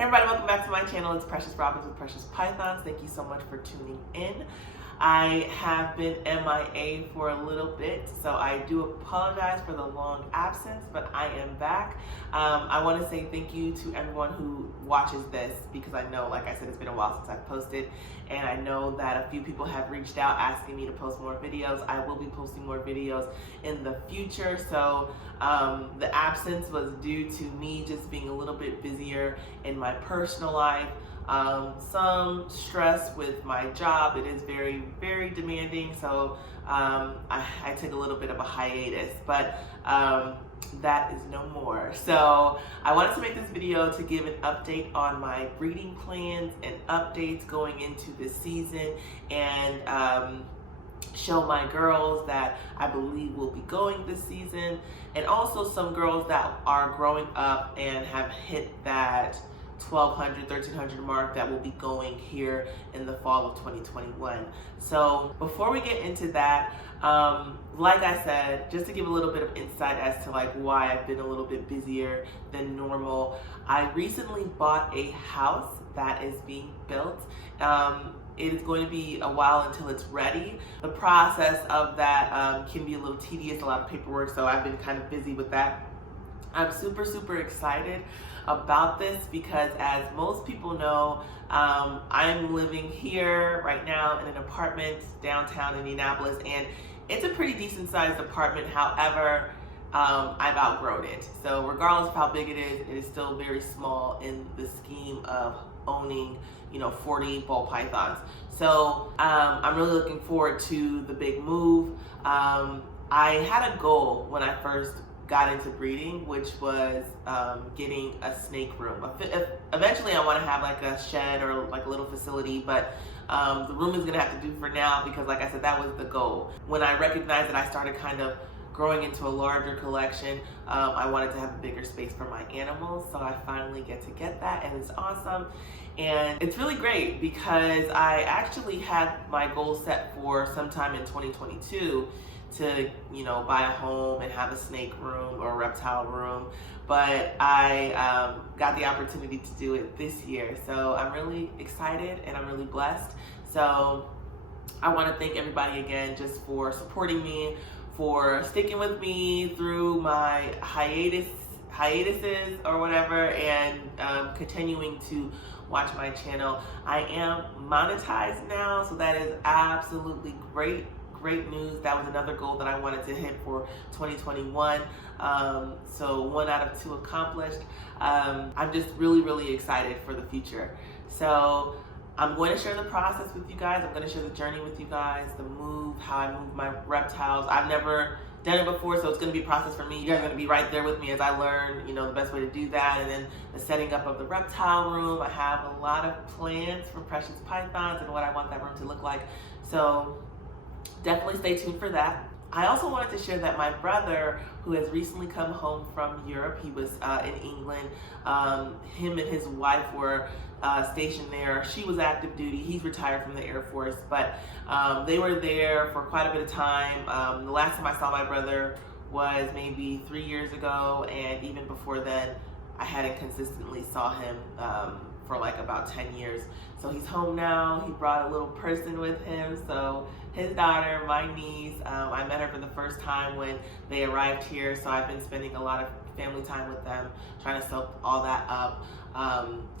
Hey everybody, welcome back to my channel. It's Precious Robins with Precious Pythons. Thank you so much for tuning in. I have been MIA for a little bit, so I do apologize for the long absence, but I am back. I want to say thank you to everyone who watches this because I know, like I said, it's been a while since I've posted, and I know that a few people have reached out asking me to post more videos. I will be posting more videos in the future, so the absence was due to me just being a little bit busier in my personal life. Some stress with my job. It is very, very demanding, so I took a little bit of a hiatus, but that is no more. So I wanted to make this video to give an update on my breeding plans and updates going into this season, and show my girls that I believe will be going this season, and also some girls that are growing up and have hit that 1,200, 1,300 mark that will be going here in the fall of 2021. So before we get into that, like I said, just to give a little bit of insight as to like why I've been a little bit busier than normal, I recently bought a house that is being built. It is going to be a while until it's ready. The process of that can be a little tedious, a lot of paperwork, so I've been kind of busy with that. I'm super, super excited about this because, as most people know, I'm living here right now in an apartment downtown Indianapolis, and it's a pretty decent sized apartment. However, I've outgrown it. So regardless of how big it is still very small in the scheme of owning, 40 ball pythons. So I'm really looking forward to the big move. I had a goal when I first got into breeding, which was getting a snake room. Eventually I want to have like a shed or like a little facility, but the room is gonna have to do for now because, like I said, that was the goal. When I recognized that I started kind of growing into a larger collection, I wanted to have a bigger space for my animals, so I finally get that, and it's awesome. And it's really great because I actually had my goal set for sometime in 2022 to, buy a home and have a snake room or a reptile room, but I got the opportunity to do it this year. So I'm really excited and I'm really blessed. So I want to thank everybody again just for supporting me, for sticking with me through my hiatuses or whatever, and continuing to watch my channel. I am monetized now, so that is absolutely great news. That was another goal that I wanted to hit for 2021. So 1 out of 2 accomplished. I'm just really excited for the future. So I'm going to share the process with you guys. I'm going to share the journey with you guys, the move, how I move my reptiles. I've never done it before, so it's going to be a process for me. You guys are going to be right there with me as I learn, the best way to do that. And then the setting up of the reptile room. I have a lot of plans for Precious Pythons and what I want that room to look like. So definitely stay tuned for that. I also wanted to share that my brother, who has recently come home from Europe, he was in England. Him and his wife were stationed there. She was active duty. He's retired from the Air Force, but they were there for quite a bit of time. The last time I saw my brother was maybe 3 years ago, and even before then, I hadn't consistently saw him for like about 10 years. So he's home now. He brought a little person with him. So his daughter, my niece, I met her for the first time when they arrived here. So I've been spending a lot of family time with them, trying to soak all that up.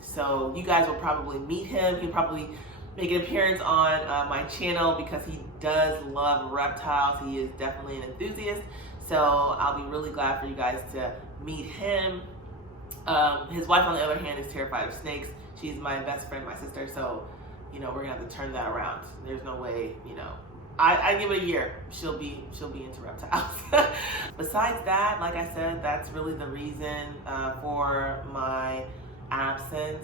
So you guys will probably meet him. He'll probably make an appearance on my channel because he does love reptiles. He is definitely an enthusiast. So I'll be really glad for you guys to meet him. His wife, on the other hand, is terrified of snakes. She's my best friend, my sister, so, we're gonna have to turn that around. There's no way, I give it a year, she'll be into reptiles. Besides that, like I said, that's really the reason for my absence.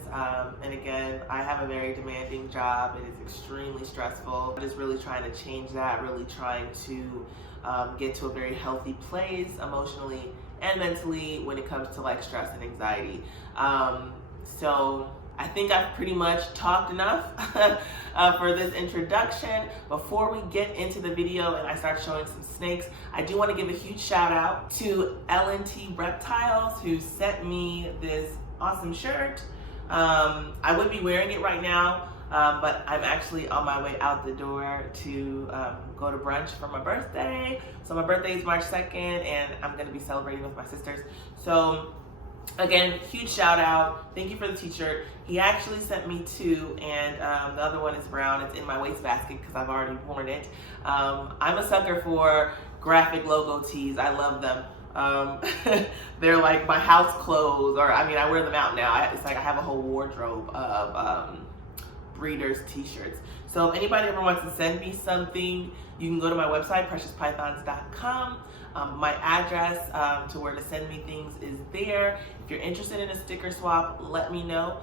And again, I have a very demanding job. It is extremely stressful. I'm just really trying to change that, really trying to get to a very healthy place emotionally and mentally when it comes to like stress and anxiety. So I think I've pretty much talked enough for this introduction. Before we get into the video and I start showing some snakes, I do want to give a huge shout out to L&T Reptiles, who sent me this awesome shirt I would be wearing it right now, but I'm actually on my way out the door to go to brunch for my birthday. So my birthday is March 2nd, and I'm going to be celebrating with my sisters. So again, huge shout out. Thank you for the t-shirt. He actually sent me 2, and the other one is brown. It's in my wastebasket because I've already worn it. I'm a sucker for graphic logo tees. I love them. They're like my house clothes, or I mean, I wear them out now. It's like I have a whole wardrobe of breeders t-shirts. So if anybody ever wants to send me something, you can go to my website, preciouspythons.com. My address to where to send me things is there. If you're interested in a sticker swap, let me know.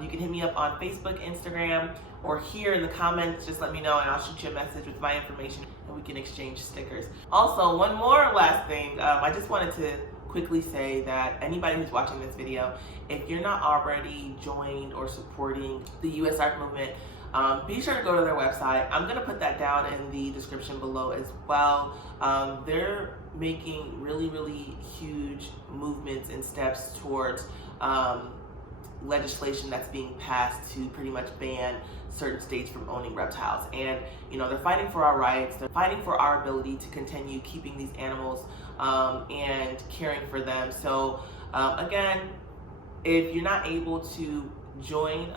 You can hit me up on Facebook, Instagram, or here in the comments, just let me know and I'll shoot you a message with my information and we can exchange stickers. Also, one more last thing, I just wanted to quickly say that anybody who's watching this video, if you're not already joined or supporting the US Art Movement, be sure to go to their website. I'm gonna put that down in the description below as well. They're making really, really huge movements and steps towards legislation that's being passed to pretty much ban certain states from owning reptiles. And you know, they're fighting for our rights, they're fighting for our ability to continue keeping these animals and caring for them. So again, if you're not able to join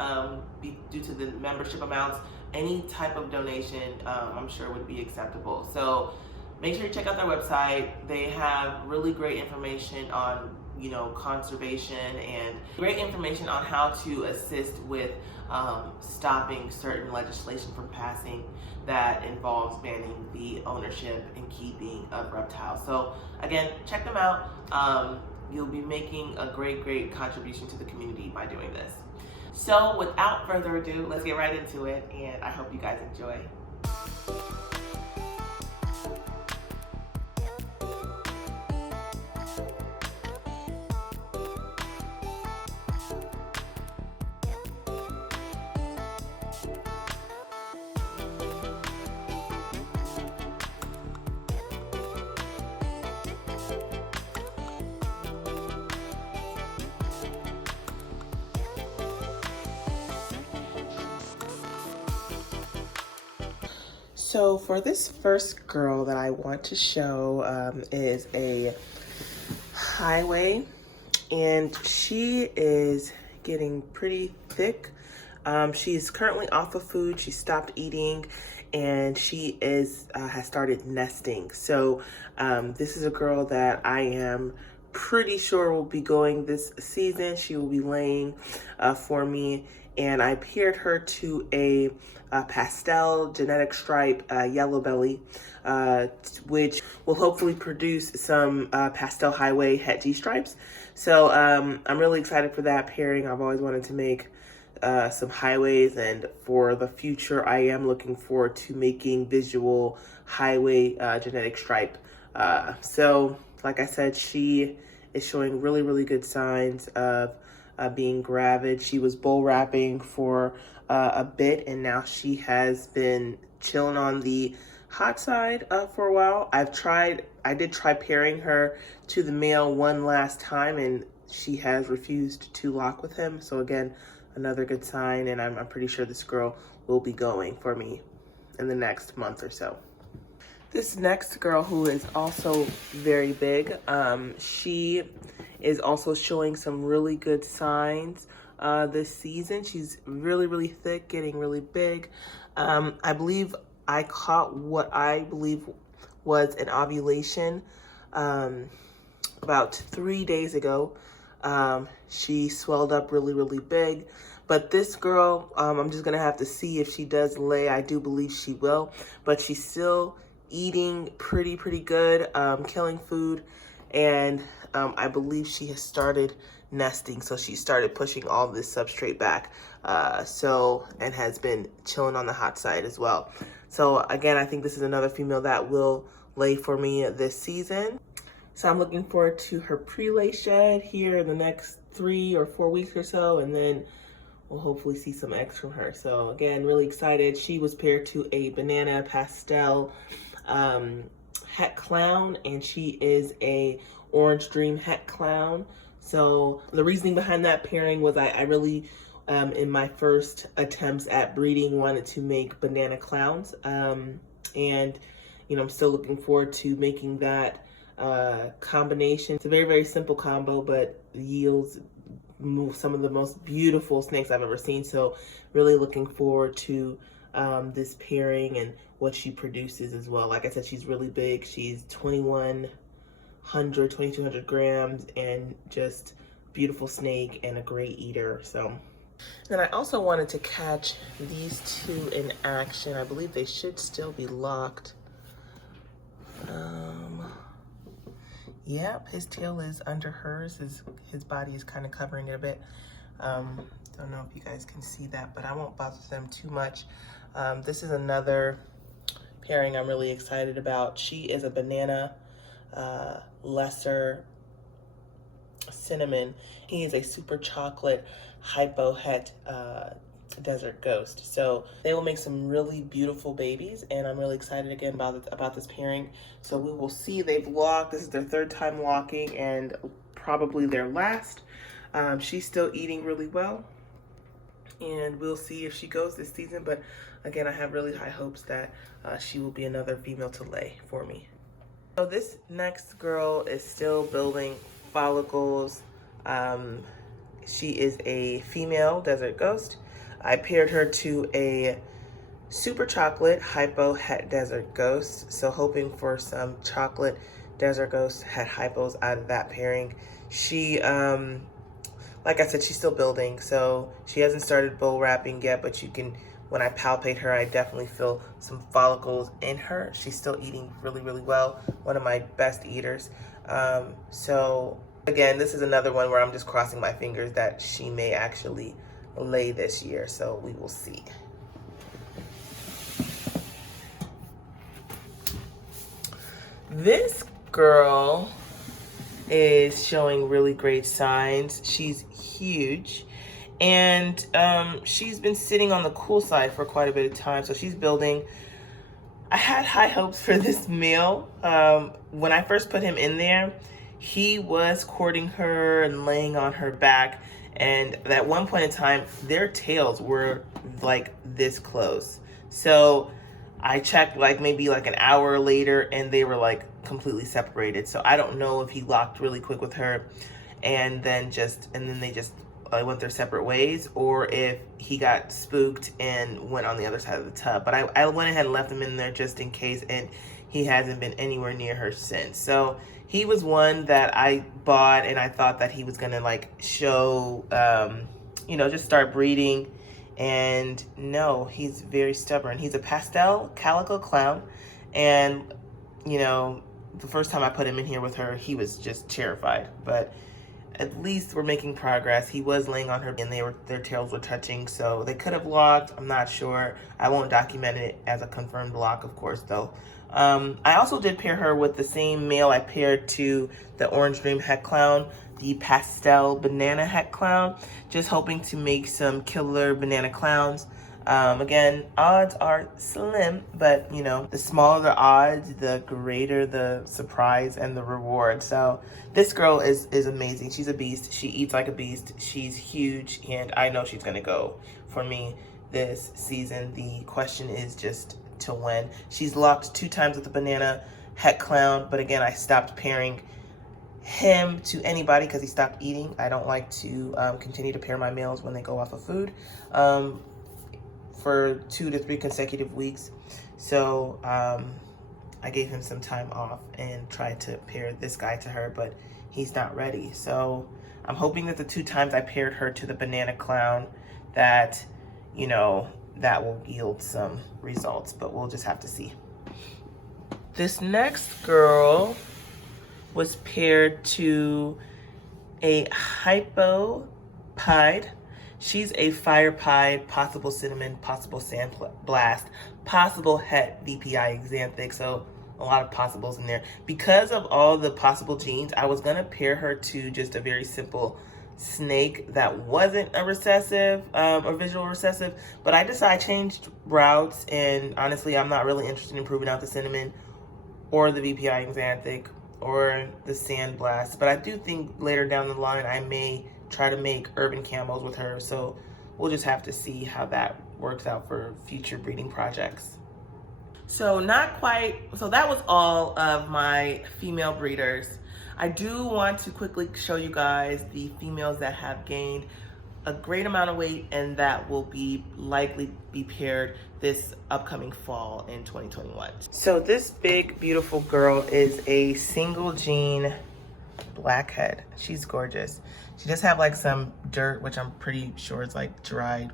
due to the membership amounts, any type of donation I'm sure would be acceptable. So make sure you check out their website. They have really great information on, you know, conservation and great information on how to assist with stopping certain legislation from passing that involves banning the ownership and keeping of reptiles. So again, check them out. You'll be making a great contribution to the community by doing this. So without further ado, let's get right into it, and I hope you guys enjoy. So for this first girl that I want to show is a highway, and she is getting pretty thick. She's currently off of food. She stopped eating, and she has started nesting. So this is a girl that I am pretty sure will be going this season. She will be laying for me, and I paired her to a pastel genetic stripe yellow belly, which will hopefully produce some pastel highway het G stripes. So I'm really excited for that pairing. I've always wanted to make some highways, and for the future I am looking forward to making visual highway genetic stripe. So like I said, she is showing really good signs of being gravid. She was bull wrapping for a bit, and now she has been chilling on the hot side for a while. I did try pairing her to the male one last time, and she has refused to lock with him. So again, another good sign, and I'm pretty sure this girl will be going for me in the next month or so. This next girl, who is also very big, she is also showing some really good signs this season. She's really thick, getting really big. I believe I caught what I believe was an ovulation about 3 days ago. She swelled up really big. But this girl, I'm just gonna have to see if she does lay. I do believe she will, but she's still eating pretty good, killing food, and I believe she has started nesting. So she started pushing all this substrate back, and has been chilling on the hot side as well. So again, I think this is another female that will lay for me this season. So I'm looking forward to her pre-lay shed here in the next 3 or 4 weeks or so, and then we'll hopefully see some eggs from her. So again, really excited. She was paired to a banana pastel het clown, and she is a orange dream het clown. So the reasoning behind that pairing was I really, in my first attempts at breeding, wanted to make banana clowns. And, I'm still looking forward to making that combination. It's a very, very simple combo, but yields some of the most beautiful snakes I've ever seen. So really looking forward to this pairing and what she produces as well. Like I said, she's really big. She's 2200 grams, and just beautiful snake and a great eater. So, and I also wanted to catch these two in action. I believe they should still be locked. Yep, his tail is under hers. His body is kind of covering it a bit. Don't know if you guys can see that, but I won't bother them too much. This is another pairing I'm really excited about. She is a banana lesser cinnamon. He is a super chocolate hypo het desert ghost. So they will make some really beautiful babies, and I'm really excited again about this pairing. So we will see. They've walked. This is their third time walking and probably their last. She's still eating really well, and we'll see if she goes this season. But again, I have really high hopes that she will be another female to lay for me. So this next girl is still building follicles. She is a female desert ghost. I paired her to a super chocolate hypo het desert ghost. So hoping for some chocolate desert ghost het hypos out of that pairing. She, like I said, she's still building. So she hasn't started bull wrapping yet, but you can, when I palpate her, I definitely feel some follicles in her. She's still eating really, really well. One of my best eaters. So again, this is another one where I'm just crossing my fingers that she may actually lay this year. So we will see. This girl is showing really great signs. She's huge. And she's been sitting on the cool side for quite a bit of time. So she's building. I had high hopes for this male. When I first put him in there, he was courting her and laying on her back. And at one point in time, their tails were like this close. So I checked maybe an hour later, and they were completely separated. So I don't know if he locked really quick with her and then they just went their separate ways, or if he got spooked and went on the other side of the tub. But I went ahead and left him in there just in case, and he hasn't been anywhere near her since. So he was one that I bought, and I thought that he was gonna show, just start breeding. And no, he's very stubborn. He's a pastel calico clown. And, the first time I put him in here with her, he was just terrified. But at least we're making progress. He was laying on her, and their tails were touching, so they could have locked. I'm not sure. I won't document it as a confirmed lock, of course, though. I also did pair her with the same male I paired to the Orange Dream Het Clown, the Pastel Banana Het Clown, just hoping to make some killer banana clowns. Again, odds are slim, but the smaller the odds, the greater the surprise and the reward. So this girl is amazing. She's a beast. She eats like a beast. She's huge, and I know she's gonna go for me this season. The question is just to when. She's locked 2 times with the Banana Het Clown, but again, I stopped pairing him to anybody because he stopped eating. I don't like to continue to pair my males when they go off of food for 2 to 3 consecutive weeks. So I gave him some time off and tried to pair this guy to her, but he's not ready. So I'm hoping that the 2 times I paired her to the Banana Clown, that that will yield some results, but we'll just have to see. This next girl was paired to a Hypo Pied. She's a Fire Pied, possible Cinnamon, possible Sand Blast, possible Het VPI Xanthic. So a lot of possibles in there. Because of all the possible genes, I was gonna pair her to just a very simple snake that wasn't a recessive or visual recessive, but I changed routes, and honestly I'm not really interested in proving out the Cinnamon or the VPI Xanthic or the Sandblast, but I do think later down the line I may try to make urban camos with her, so we'll just have to see how that works out for future breeding projects. So not quite, so that was all of my female breeders. I do want to quickly show you guys the females that have gained a great amount of weight and that will be likely be paired this upcoming fall in 2021. So this big, beautiful girl is a single gene blackhead. She's gorgeous. She does have like some dirt, which I'm pretty sure is like dried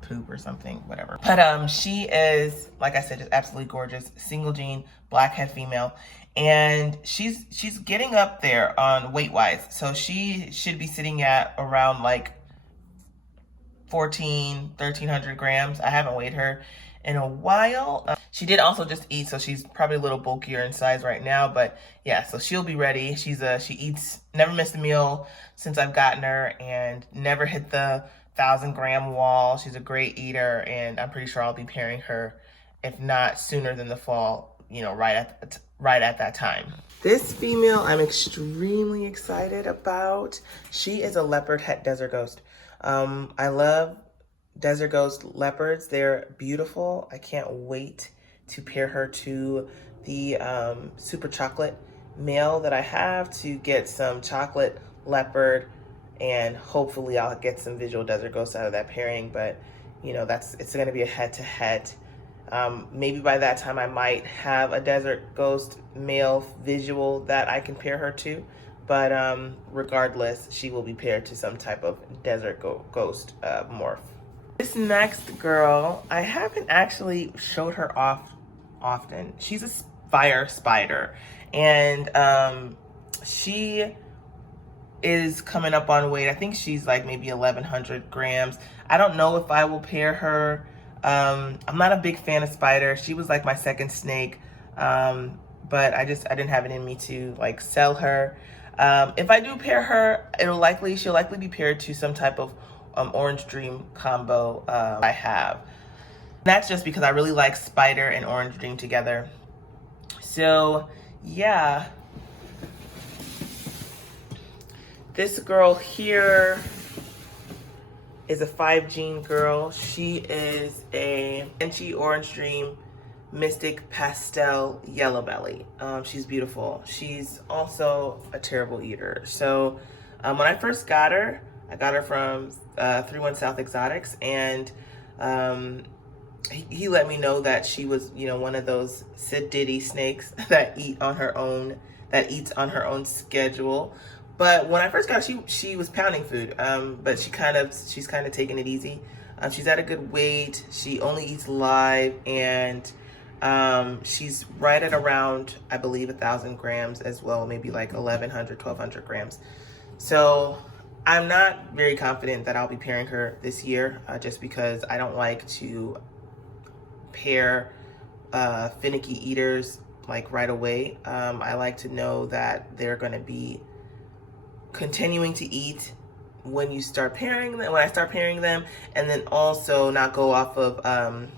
poop or something, whatever. But she is, like I said, just absolutely gorgeous. Single gene, blackhead female. And she's getting up there on weight-wise. So she should be sitting at around like 1,300 grams. I haven't weighed her in a while. She did also just eat, so she's probably a little bulkier in size right now, but yeah, so she'll be ready. She eats, never missed a meal since I've gotten her, and never hit the 1,000-gram wall. She's a great eater, and I'm pretty sure I'll be pairing her, if not sooner than the fall, you know, right at that time. This female I'm extremely excited about. She is a leopard het desert ghost. I love desert ghost leopards. They're beautiful. I can't wait to pair her to the super chocolate male that I have to get some chocolate leopard, and hopefully I'll get some visual desert ghosts out of that pairing. But you know, it's going to be a head-to-head. Maybe by that time I might have a desert ghost male visual that I can pair her to. But regardless, she will be paired to some type of desert ghost morph. This next girl, I haven't actually showed her off often. She's a fire spider, and she is coming up on weight. I think she's like maybe 1,100 grams. I don't know if I will pair her. I'm not a big fan of spiders. She was like my second snake, but I didn't have it in me to like sell her. If I do pair her, she'll likely be paired to some type of Orange Dream combo I have. And that's just because I really like Spider and Orange Dream together. So yeah, this girl here is a 5-gene girl. She is a Enchi Orange Dream Mystic Pastel Yellow Belly. She's beautiful. She's also a terrible eater. So when I first got her, I got her from 31 South Exotics, and he let me know that she was, you know, one of those Sid Diddy snakes that eats on her own schedule. But when I first got her, she was pounding food, but she's kind of taking it easy. She's at a good weight. She only eats live, and she's right at around, I believe, 1,000 grams as well, maybe like 1,100, 1,200 grams. So I'm not very confident that I'll be pairing her this year, just because I don't like to pair finicky eaters like right away. I like to know that they're going to be continuing to eat when I start pairing them, and then also not go off of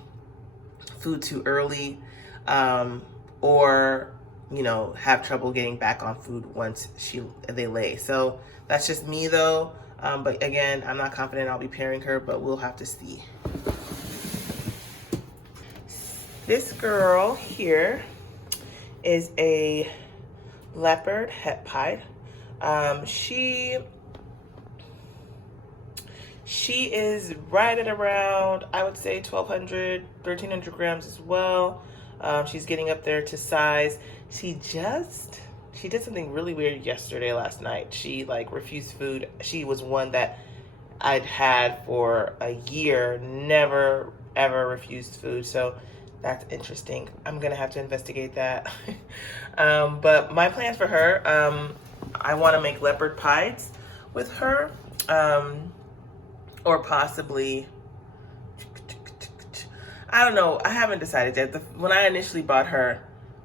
food too early, or you know, have trouble getting back on food once they lay. So that's just me though. But again, I'm not confident I'll be pairing her, but we'll have to see. This girl here is a leopard het pied. She is right at around, I would say 1,200, 1,300 grams as well. She's getting up there to size. She did something really weird last night. She like refused food. She was one that I'd had for a year, never ever refused food. So that's interesting. I'm gonna have to investigate that. But my plans for her, I want to make leopard pies with her, or possibly, I don't know. I haven't decided yet. When I initially bought her,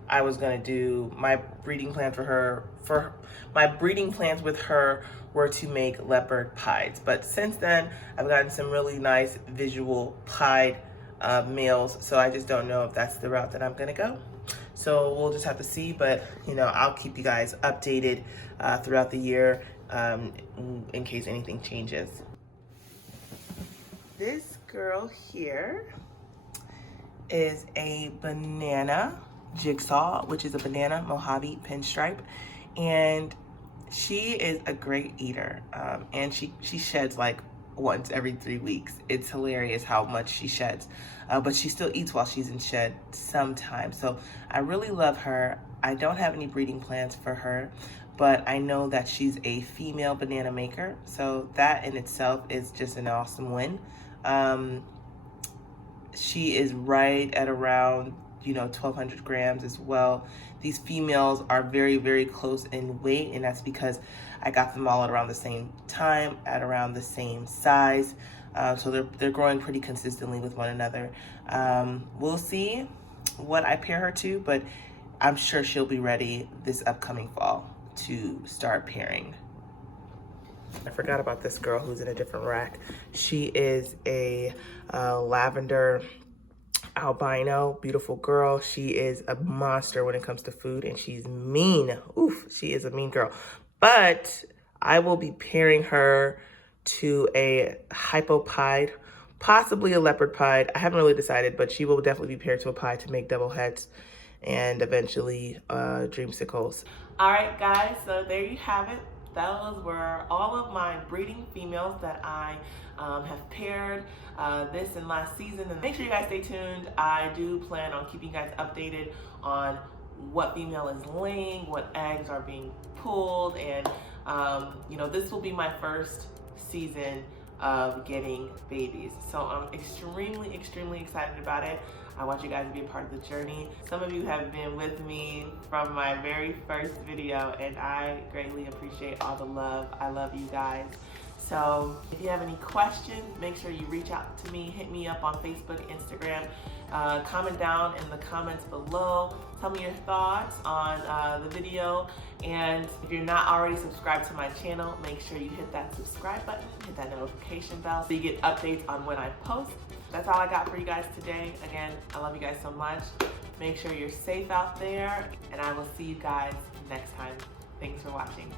I was gonna do my breeding plan for her. My breeding plans with her were to make leopard pies. But since then, I've gotten some really nice visual pied males. So I just don't know if that's the route that I'm gonna go. So So we'll just have to see, but you know, I'll keep you guys updated throughout the year in case anything changes. This girl here is a banana jigsaw, which is a banana Mojave pinstripe, and she is a great eater, and she sheds like once every 3 weeks. It's hilarious how much she sheds, but she still eats while she's in shed sometimes. So I really love her. I don't have any breeding plans for her, but I know that she's a female banana maker, so that in itself is just an awesome win. She is right at around 1,200 grams as well. These females are very, very close in weight, and that's because I got them all at around the same time, at around the same size. So they're growing pretty consistently with one another. We'll see what I pair her to, but I'm sure she'll be ready this upcoming fall to start pairing. I forgot about this girl who's in a different rack. She is a lavender albino, beautiful girl. She is a monster when it comes to food, and she's mean. Oof, she is a mean girl. But I will be pairing her to a hypopide, possibly a leopard pied. I haven't really decided, but she will definitely be paired to a pied to make double heads and eventually dreamsicles. All right, guys, so there you have it. Those were all of my breeding females that I have paired this and last season. And make sure you guys stay tuned. I do plan on keeping you guys updated on what female is laying, what eggs are being pulled, and this will be my first season of getting babies. So I'm extremely, extremely excited about it. I want you guys to be a part of the journey. Some of you have been with me from my very first video, and I greatly appreciate all the love. I love you guys. So if you have any questions, make sure you reach out to me, hit me up on Facebook, Instagram, comment down in the comments below. Tell me your thoughts on the video. And if you're not already subscribed to my channel, make sure you hit that subscribe button, hit that notification bell so you get updates on when I post. That's all I got for you guys today. Again, I love you guys so much. Make sure you're safe out there, and I will see you guys next time. Thanks for watching.